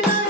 thank you